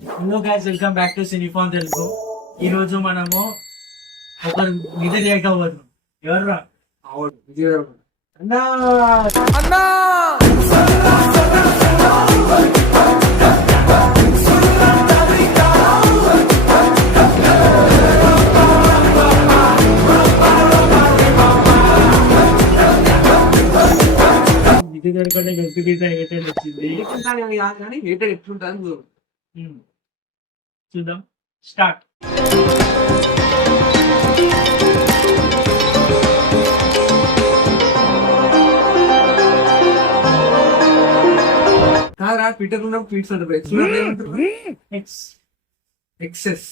Hello guys, welcome back to Cinefan Telugu. ఈ రోజు మనము ఒకరు మీద రియాక్ట్ అవ్వదు. ఎవర్రా? అన్నా అన్నా ఇది దొరకకుండా గెలిపి గీత ఎయిర్టెల్ వచ్చింది. కానీ హేటర్ ఎట్లుంటుంది చూద్దాం, స్టార్ట్. కాదా ట్విట్టర్ లో ట్వీట్స్ అంటారు ఎక్సెస్.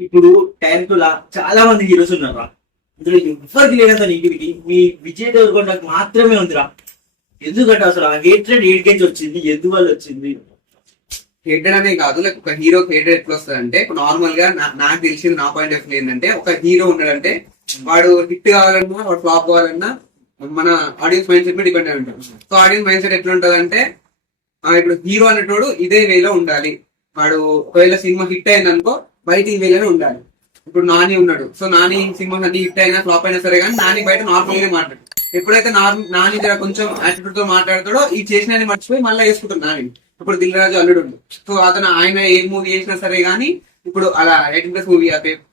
ఇప్పుడు టైం లా చాలా మంది హీరోస్ ఉన్నారా, ఇందులో ఎవరికి లేనంత నెగిటివిటీ మీ విజయ్ దేవరకొండకు మాత్రమే ఉందిరా. ఎందుకంటే అసలు ఆ హేట్రెడ్ ఏడికెంచి వచ్చింది, ఎందువల్ల వచ్చింది? హేటెడ్ అనే కాదు, లైక్ ఒక హీరో హేటెడ్ ఎట్లా వస్తుంది అంటే నార్మల్ గా నాకు తెలిసింది, నా పాయింట్ ఆఫ్ వ్యూ ఏంటంటే, ఒక హీరో ఉన్నాడంటే వాడు హిట్ కావాలన్నా వాడు ఫ్లాప్ కావాలన్నా మన ఆడియన్స్ మైండ్ సెట్ మీద డిపెండ్ అయి ఉంటాడు. సో ఆడియన్స్ మైండ్ సెట్ ఎట్లా ఉంటది అంటే, ఇప్పుడు హీరో అనేటోడు ఇదే వేలో ఉండాలి. వాడు ఒకవేళ సినిమా హిట్ అయింది అనుకో బయట ఈ వేలోనే ఉండాలి. ఇప్పుడు నాని ఉన్నాడు, సో నాని సినిమా అన్ని హిట్ అయినా ఫ్లాప్ అయినా సరే కానీ నాని బయట నార్మల్ గా మాట్లాడు. ఎప్పుడైతే నాని కొంచెం యాటిట్యూడ్ తో మాట్లాడతాడో ఈ చేసిన మర్చిపోయి మళ్ళీ వేసుకుంటాడు నాని. ఇప్పుడు దిల్ రాజు అల్లుడు, సో అతను ఆయన ఏ మూవీ చేసినా సరే గానీ ఇప్పుడు అలా 18+ మూవీ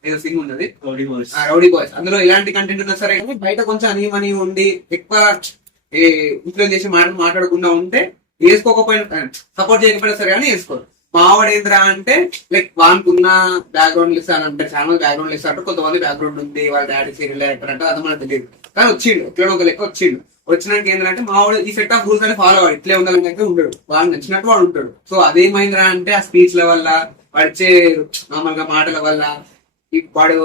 ఏదో సింగ్ ఉన్నది రౌడీ బాయ్స్, అందులో ఎలాంటి కంటెంట్ ఉన్నా సరే కానీ బయట కొంచెం అని ఉండి ఎక్కువ ఇన్ఫ్లుయెన్స్ చేసి మాట్లాడకుండా ఉంటే వేసుకోకపోయినా సపోర్ట్ చేయకపోయినా సరే కానీ వేసుకోరు. మావాడు ఏంద్రా అంటే లైక్ వానుకున్న బ్యాక్గ్రౌండ్ ఇస్తాను అంటే ఛానల్ బ్యాక్గ్రౌండ్ ఇస్తాడు, కొంతమంది బ్యాక్గ్రౌండ్ ఉంది, వాళ్ళ డాడీ సీరియల్ యాక్టర్ అంటే అది మనకు తెలియదు. కానీ వచ్చిండు ఎక్కడ ఒక లెక్క వచ్చిండు. వచ్చినాక ఏంటంటే మావాడు ఈ సెట్ ఆఫ్ రూల్స్ అని ఫాలో అవ్వాలి, ఇట్లే ఉండాలని అయితే ఉండడు, వాళ్ళు నచ్చినట్టు వాడు ఉంటాడు. సో అదేమైందిరా అంటే ఆ స్పీచ్ల వల్ల వాడిచ్చే నార్మల్ గా మాటల వల్ల వాడు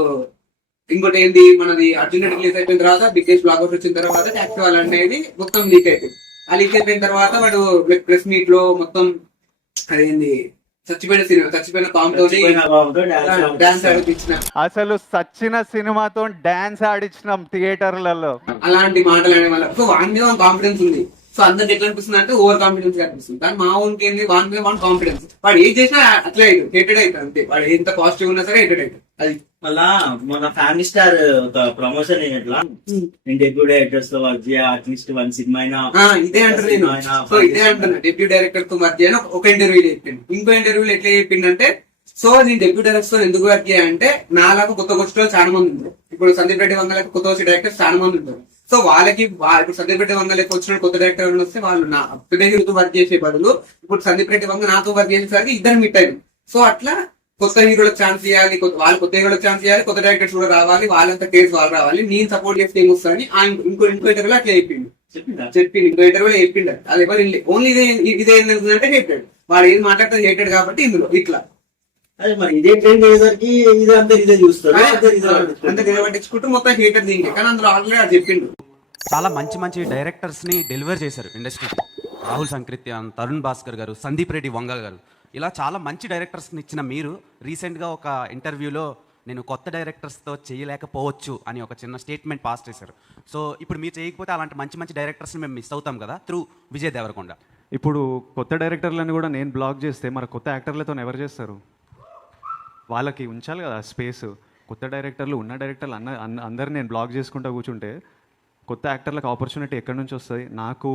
ఇంకోటి ఏంది, మనది అర్జున్ రిలీజ్ అయిపోయిన తర్వాత బిగ్గెస్ట్ బ్లాక్ బస్టర్ వచ్చిన తర్వాత ట్యాక్సీ వాళ్ళు అనేది మొత్తం లీక్ అయిపోయింది. ఆ లీక్ అయిపోయిన తర్వాత వాడు ప్రెస్ మీట్ లో మొత్తం అదేంది చచ్చిపోయిన పాముతో డాన్స్ ఆడిపించిన, అసలు సచ్చిన సినిమాతో డాన్స్ ఆడించినాం థియేటర్లలో. అలాంటి మాటలు అనే వల్ల సో వాని మీద కాన్ఫిడెన్స్ ఉంది. సో అందరికి ఎట్లా అనిపిస్తుంది అంటే ఓవర్ కాన్ఫిడెన్స్ అనిపిస్తుంది. కానీ మా ఓన్కి ఏంది, వాని మీద వాన్ కాన్ఫిడెన్స్, వాడు ఏం చేసినా అట్లా అవుతుంది, హేటెడ్ అవుతుంది అంతే. వాడు ఎంత పాజిటివ్ ఉన్నా సరే హేటెడ్ అవుతుంది. అది మళ్ళా మన ఫ్యామిలీ స్టార్ ఒక ప్రమోషన్ ఎట్లా నేను డెబ్యూ డైరెక్టర్స్ తో వర్క్ చేయ అట్లీస్ట్ 1 సినిమా అయినా ఇదే అంటారు నేను. సో ఇదే అంటున్నా, డెబ్యూ డైరెక్టర్ తో వర్క్ చేయని ఒక ఇంటర్వ్యూలో చెప్పింది. ఇంకో ఇంటర్వ్యూలో ఎట్లా చెప్పిందంటే, సో నేను డెబ్యూ డైరెక్టర్ తో ఎందుకు వర్క్ చేయాలంటే నాలాగా కొత్త వచ్చిన చాలా మంది ఉంటారు. ఇప్పుడు సందీప్ రెడ్డి వంగలకు కొత్త వచ్చే డైరెక్టర్స్ చాలా మంది ఉంటారు. సో వాళ్ళకి ఇప్పుడు సందీప్ రెడ్డి వంగ లెక్క వచ్చిన కొత్త డైరెక్టర్ వస్తే వాళ్ళు నా పెద్ద హీరోతో వర్క్ చేసే బదులు ఇప్పుడు సందీప్ రెడ్డి వంగ నాతో వర్క్ చేసేసరికి ఇద్దరు మిట్ అయ్యారు. సో అట్లా కొత్త హీరోలకు ఛాన్స్ ఇవ్వాలి, వాళ్ళు కొత్త హీరోలకు ఛాన్స్ ఇవ్వాలి, కొత్త డైరెక్టర్స్ కూడా రావాలి, వాళ్ళంతా కేసు వాళ్ళు రావాలి, నేను సపోర్ట్ చేస్తే ఏమొస్తారని ఇంకో ఇంటర్వ్యూలో అట్లా చెప్పిండు. ఇంకో ఇంటర్వ్యూలో చెప్పిండు. అది ఎవరు ఓన్లీ ఇదే ఏంటంటే హేటెడ్, వాడు ఏది మాట్లాడితే హేటెడ్ కాబట్టి ఇందులో ఇట్లా అదే మరి ఇదే ట్రెండ్ అయ్యేసరికి ఇది అంతా ఇదే చూస్తారు, అంత పట్టించుకుంటూ మొత్తం హేటెడ్ దీనికి. కానీ అందులో ఆల్రెడీ అది చెప్పిండు. చాలా మంచి మంచి డైరెక్టర్స్ని డెలివర్ చేశారు ఇండస్ట్రీకి. రాహుల్ సంకృత్యాన్, తరుణ్ భాస్కర్ గారు, సందీప్ రెడ్డి వంగ గారు, ఇలా చాలా మంచి డైరెక్టర్స్ని ఇచ్చిన మీరు రీసెంట్గా ఒక ఇంటర్వ్యూలో నేను కొత్త డైరెక్టర్స్తో చేయలేకపోవచ్చు అని ఒక చిన్న స్టేట్మెంట్ పాస్ చేశారు. సో ఇప్పుడు మీరు చేయకపోతే అలాంటి మంచి మంచి డైరెక్టర్స్ని మేము మిస్ అవుతాం కదా త్రూ విజయ్ దేవరకొండ. ఇప్పుడు కొత్త డైరెక్టర్లను కూడా నేను బ్లాక్ చేస్తే మరి కొత్త యాక్టర్లతో ఎవరు చేస్తారు? వాళ్ళకి ఉంచాలి కదా స్పేస్. కొత్త డైరెక్టర్లు ఉన్న డైరెక్టర్లు అందరు నేను బ్లాక్ చేసుకుంటూ కూర్చుంటే కొత్త యాక్టర్లకు ఆపర్చునిటీ ఎక్కడి నుంచి వస్తుంది? నాకు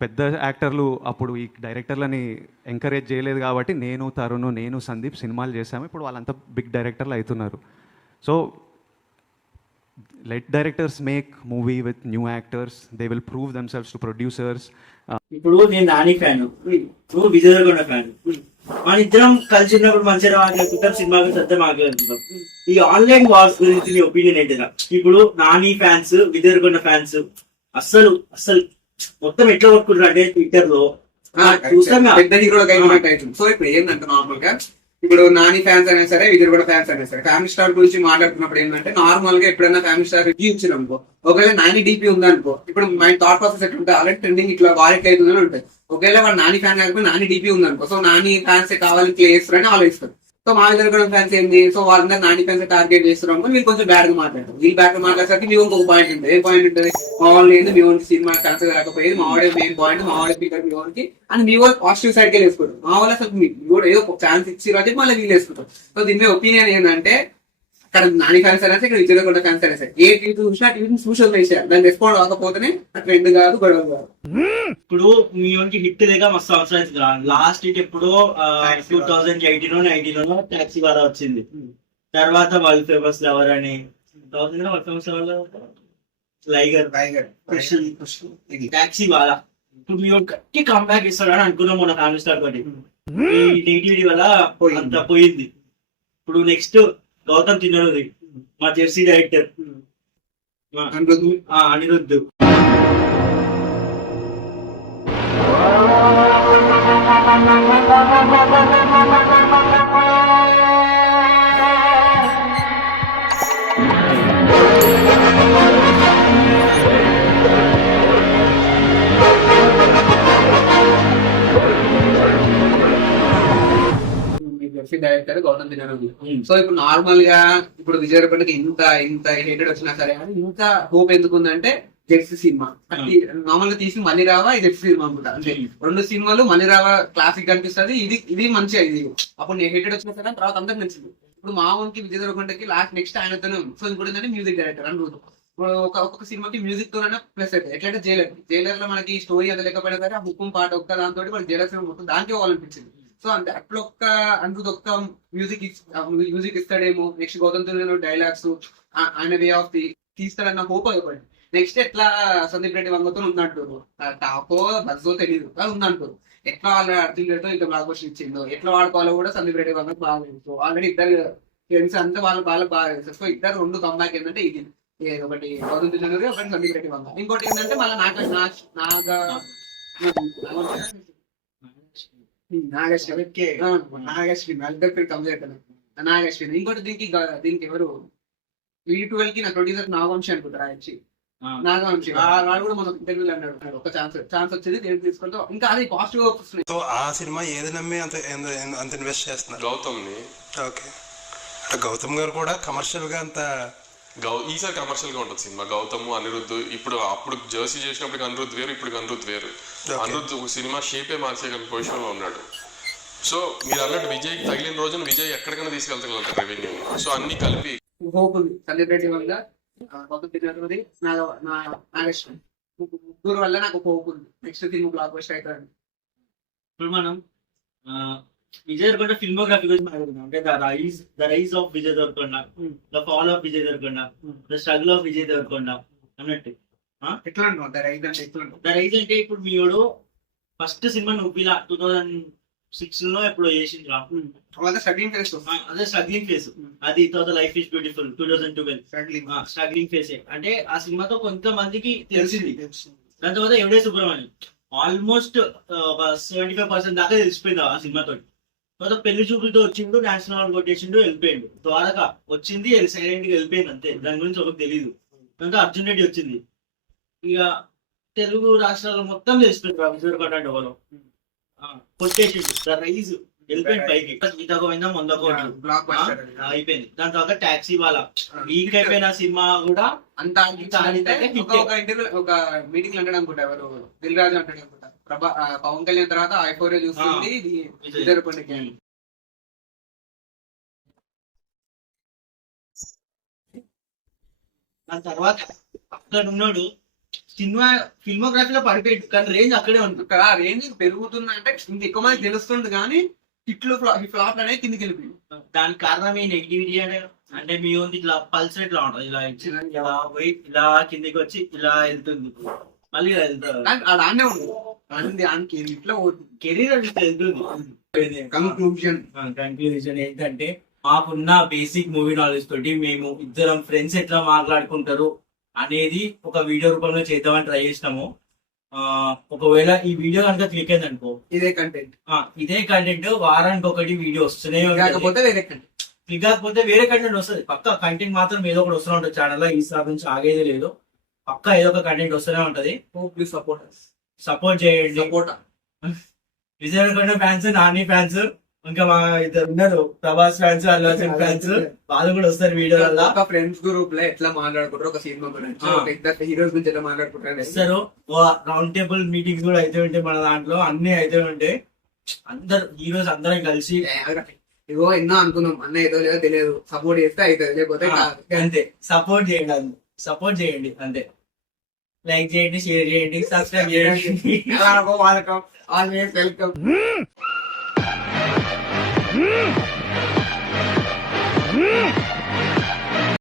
పెద్ద యాక్టర్లు అప్పుడు ఈ డైరెక్టర్లని ఎంకరేజ్ చేయలేదు కాబట్టి నేను తరుణ్, నేను సందీప్ సినిమాలు చేశాము. ఇప్పుడు వాళ్ళంతా బిగ్ డైరెక్టర్లు అవుతున్నారు. So let directors make movie with new actors, they will prove themselves to producers. ఇప్పుడు నేను నాని ఫ్యాన్, నువ్వు విజయ్ దేవరకొండ ఫ్యాన్, మన ఇద్దరం కలిసి ఉన్నప్పుడు మంచిగా మాట్లాడుకుంటాం, సినిమా గురించి అంతా మాట్లాడుకుంటాం. ఈ ఆన్లైన్ వార్స్ గురించి నీ ఒపీనియన్ ఏంటిదా? ఇప్పుడు నాని ఫ్యాన్స్, విజయ్ దేవరకొండ ఫ్యాన్స్ అస్సలు మొత్తం ఎట్లా కొట్టుకుంటారు అంటే ట్విట్టర్ లో పెద్ద హీరోలకు అయినట్టు. సో ఇప్పుడు ఏంటంటే నార్మల్ గా ఇప్పుడు నాని ఫ్యాన్స్ అయినా సరే, విజయ్ కూడా ఫ్యాన్స్ అయినా సరే, ఫ్యామిలీ స్టార్ గురించి మాట్లాడుతున్నప్పుడు ఏంటంటే నార్మల్ గా ఎప్పుడైనా ఫ్యామిలీ స్టార్ రివ్యూ ఇచ్చిన అనుకో, ఒకవేళ నాని డీపీ ఉందనుకో, ఇప్పుడు మైండ్ థాట్ ప్రాసెస్ ఎట్లుంటే ఆల్రెడీ ట్రెండింగ్ ఇట్లా వాలెట్ అవుతుందని ఉంటాయి. ఒకవేళ వాడు నాని ఫ్యాన్ కాకపోతే నాని డీపీ ఉందనుకో, సో నాని ఫ్యాన్స్ కావాలని ఇట్లా చేస్తారని ఆలోచిస్తారు. సో మా విజయ్ ఫ్యాన్స్ ఏంది, సో వాళ్ళందరూ నాని ఫ్యాన్స్ టార్గెట్ చేస్తున్నాం అనుకో వీళ్ళు కొంచెం బ్యాడ్ గా మాట్లాడతారు. వీళ్ళు బ్యాడ్ గా మాట్లాడేసరికి మీ ఇంకొక పాయింట్ ఉంటుంది. ఏ పాయింట్ ఉంటుంది, మా వాళ్ళు ఏంది మీ ఓన్ సినిమా ఛాన్స్ రాకపోయేది, మా వాడే మెయిన్ పాయింట్, మా వాడే స్పీకర్ మీ ఓన్కి అని మీ వాళ్ళు పాజిటివ్ సైడ్ కి వేసుకుంటారు. మా వాళ్ళు అసలు మీ కూడా ఏదో ఒక ఛాన్స్ ఇచ్చి రోజు మళ్ళీ వీళ్ళు వేసుకుంటారు. సో దీని మీద ఒపీనియన్ ఏంటంటే అక్కడ నాని ఫ్యాన్స్ అయినా ఇక్కడ విజయ్ దేవరకొండ ఫ్యాన్స్ అయినా సరే ఏ టీవీ చూసినా టీవీ సోషల్ వేసారు, దాన్ని రెస్పాండ్ కాకపోతేనే ట్రెండ్ కాదు, గొడవ కాదు. ఇప్పుడు మీ ఓన్కి హిట్ లేక మస్తు అవసరం అవుతుంది. లాస్ట్ హిట్ ఎప్పుడో 2018-19 టాక్సీ వాలా వచ్చింది. తర్వాత వరల్డ్ ఫేమస్ లవర్ అని వరల్డ్ ఫేమస్ లవర్ లైగర్ టాక్సీ వాలా. ఇప్పుడు మీ ఓన్కి కంబ్యాక్ ఇస్తాడని అనుకున్నాం మన ఫ్యామిలీ స్టార్ తోటి. ఈ నెగిటివిటీ వల్ల అంత పోయింది. ఇప్పుడు నెక్స్ట్ గౌతమ్ తిన్నది మా Jersey director Anirudh. Director Gautam తిన్నది. సో ఇప్పుడు నార్మల్ గా ఇప్పుడు విజయ్ దేవరకొండకి ఇంత ఇంత హేటెడ్ వచ్చినా సరే కానీ ఇంకా హోప్ ఎందుకుందంటే జెర్సీ సినిమా నార్మల్ గా తీసి మళ్ళీ రావా ఈ జెర్సీ సినిమా అనుకుంటా. అంటే 2 సినిమాలు మళ్ళీ రావా క్లాసిక్ అనిపిస్తుంది. ఇది మంచిగా ఇది అప్పుడు నేను హేటెడ్ వచ్చినా సరే తర్వాత అందరికి నచ్చింది. ఇప్పుడు మా ఓన్కి విజయ్ దేవరకొండకి లాస్ట్ నెక్స్ట్ ఆయనతోనే ఉంది. సో ఇంకోటి ఏంటంటే మ్యూజిక్ డైరెక్టర్ అని ఇప్పుడు ఒక్కొక్క సినిమాకి మ్యూజిక్ తోనే ప్లస్ అయితే ఎట్లయితే జైలర్ లో మనకి స్టోరీ అది లేకపోయినా సరే ఆ హుక్కుం పాట ఒక్క దాంతో మనకి జైలర్ సినిమా మొత్తం దానికి పోవాలనిపించింది. సో అంటే అట్లా ఒక్క మ్యూజిక్ ఇస్తాడేమో, నెక్స్ట్ గౌతమ్ తిన్నది డైలాగ్స్ ఆయన వే ఆఫ్ తీస్తాడన్న హోప్ అయిపోయింది. నెక్స్ట్ ఎట్లా సందీప్ రెడ్డి వంగతో ఉందంటారు, టాపో బస్సో తెలియదు కానీ ఉందంటారు. ఎట్లా వాళ్ళ అర్జున్ రెడ్డితో ఇంత బ్లాక్ బస్టర్ ఇచ్చిందో ఎట్లా వాడుకోవాలో కూడా సందీప్ రెడ్డి వంగ బాగా తెలుసు. ఆల్రెడీ ఇద్దరు ఫ్రెండ్స్ అంతా వాళ్ళకి బాగా తెలుసు. సో ఇద్దరు 2 కంబ్యాక్ ఏంటంటే ఇది ఒకటి గౌతమ్ తిన్నది, ఒకటి సందీప్ రెడ్డి వంగ. ఇంకోటి ఏంటంటే మళ్ళీ నాగశ్విన్. ఇంకోటి దీనికి ఎవరు V12 కి నా ప్రొడ్యూసర్ నాగవంశి అనుకుంటారు. ఆయన నాగవంశి వాడు కూడా మనం ఇంటర్వ్యూలు అన్నాడు ఒక ఛాన్స్ వచ్చేది నేను తీసుకుంటా. ఇంకా అది పాజిటివ్ గా వస్తుంది. సో ఆ సినిమా ఏది నమ్మి అంత ఇన్వెస్ట్ చేస్తున్నారు గౌతమ్ ని. ఓకే, గౌతమ్ గారు కూడా కమర్షియల్ గా అంత ఈసారి కమర్షియల్ గా ఉంటుంది సినిమా. గౌతమ్ అనిరుద్ధ్ ఇప్పుడు అప్పుడు జర్సీ చేసినప్పుడు అనిరుద్ధ్ వేరు, ఇప్పుడు అనిరుద్ధ్ వేరు. అనిరుద్ధ్ సినిమా షేపే మార్చేయగల పొజిషన్ లో ఉన్నాడు. సో మీరు అన్నట్టు విజయ్ తగిలిన రోజున విజయ్ ఎక్కడికైనా తీసుకెళ్తారు రెవెన్యూ. సో అన్ని కలిపి హోప్ ఉంది. సందీప్ రెడ్డి వల్ల గౌతమ్ తిన్నది నాగేశ్వరి ముగ్గురు వల్ల నాకు హోప్ ఉంది నెక్స్ట్ సినిమా బ్లాక్ బస్టర్ అవుతారు. ఇప్పుడు మనం విజయ్ దేవరకొండ ఫిల్మోగ్రఫీ గురించి మాట్లాడుతున్నాం. అంటే the rise of Vijay Deverakonda, the fall of Vijay Deverakonda, the struggle of Vijay Deverakonda అన్నట్టు. ఎట్లా అంటావు ద రైజ్ అంటే ఎట్లా? ద రైజ్ అంటే ఇప్పుడు మీడు ఫస్ట్ సినిమా నువ్వులా 2006 ఎప్పుడు చేసింది రా, స్ట్రగ్లింగ్ ఫేస్. అదే స్ట్రగ్లింగ్ ఫేస్. అది తర్వాత life is beautiful 2012 struggling face. అంటే ఆ సినిమాతో కొంతమందికి తెలిసింది. దాని తర్వాత ఎవడే సుబ్రహ్మణ్యం ఆల్మోస్ట్ ఒక 75% దాకా తెలిసిపోయింది ఆ సినిమాతో. తర్వాత పెళ్లి చూపులతో వచ్చిండు, నేషనల్ అవార్డు కొట్టేసిండు, వెళ్ళిపోయిండు. ద్వారక వచ్చింది, సైలెంట్ గా వెళ్ళిపోయింది అంతే. దాని గురించి ఒకటి తెలియదు. దాంతో అర్జున్ రెడ్డి వచ్చింది. ఇక తెలుగు రాష్ట్రాల్లో మొత్తం తెలిసిపోయింది విజయ్ దేవరకొండ అంటే ఎవరో. కొట్టేసిండు, ద రైజ్ వెళ్ళిపోయింది పైకి. గీత గోవిందం 100 కోట్లు బ్లాక్ బస్టర్ అయిపోయింది. దాని తర్వాత టాక్సీ వాళ్ళ వీక్ అయిపోయిన సినిమా కూడా అంత ఒక ఇంటర్వ్యూ ఒక మీటింగ్ అంటాడు అనుకుంటా, ఎవరు దిల్ రాజు అంటాడు అనుకుంటా. పవన్ కళ్యాణ్ తర్వాత ఐఫోర్ చూస్తుంది విజయ్ దేవరకొండకి. దాని తర్వాత అక్కడ ఉన్నాడు సినిమా ఫిల్మోగ్రఫీలో పడిపోయాడు, కానీ రేంజ్ అక్కడే ఉంది. ఇక్కడ రేంజ్ పెరుగుతున్నా అంటే ఇంక ఎక్కువ మంది తెలుస్తుంది, కానీ హిట్లు ఫ్లాప్ అనేది కిందికి వెళ్ళిపోయింది. దానికి కారణం ఈ నెగిటివిటీ అంటే మీ ఉంది ఇట్లా పల్స్ ఇట్లా ఉంటుంది, ఇలా పోయి ఇలా కిందికి వచ్చి ఇలా వెళ్తుంది, మళ్ళీ ఇలా వెళ్తారు. దాన్నే ఉంది దానికి ఇట్లా కెరీర్ వెళ్తుంది. కంక్లూజన్ ఏంటంటే మాకున్న బేసిక్ మూవీ నాలెడ్జ్ తోటి మేము ఇద్దరం ఫ్రెండ్స్ ఎట్లా మాట్లాడుకుంటారు అనేది ఒక వీడియో రూపంలో చేద్దామని ట్రై చేసినాము. ఒకవేళ ఈ వీడియో కనుక క్లిక్ అయింది అనుకో, ఇదే కంటెంట్ వారానికి ఒకటి వీడియో వస్తూనే కాకపోతే వేరే కంటెంట్ క్లిక్ కాకపోతే వేరే కంటెంట్ వస్తుంది. పక్క కంటెంట్ మాత్రం ఏదో ఒకటి వస్తూనే ఉంటుంది ఛానల్ లో. ఈసారి నుంచి ఆగేది లేదు, పక్క ఏదో ఒక కంటెంట్ వస్తూనే ఉంటది. సపోర్ట్ చేయండి. విజయ్ దేవరకొండ ఫ్యాన్స్, నాని ఫ్యాన్స్ ఇంకా మా ఇద్దరు ఉన్నారు ప్రభాస్ ఫ్యాన్స్, అల్లు అర్జున్ ఫ్యాన్స్, వాళ్ళు కూడా వస్తారు వీడియోలలో. ఒక ఫ్రెండ్స్ గ్రూప్ లో ఎట్లా మాట్లాడుకుంటారు ఒక సినిమా గురించి, ఒక ఇద్దరు హీరోస్ గురించి ఎట్లా మాట్లాడుకుంటారు వస్తారు. రౌండ్ టేబుల్ మీటింగ్స్ కూడా అయితే ఉంటాయి మన దాంట్లో, అన్ని అయితే ఉంటాయి. అందరు హీరోస్ అందరం కలిసి ఇగో ఎన్నో అనుకున్నాం, అన్న ఏదో లేదో తెలియదు, సపోర్ట్ చేస్తే అవుతుంది, లేకపోతే కాదు. అంతే. సపోర్ట్ చేయండి, సపోర్ట్ చేయండి అంతే. లైక్ చేయండి, షేర్ చేయండి, సబ్స్క్రైబ్ చేయండి. వాళ్ళకం ఆల్వేస్ వెల్కమ్.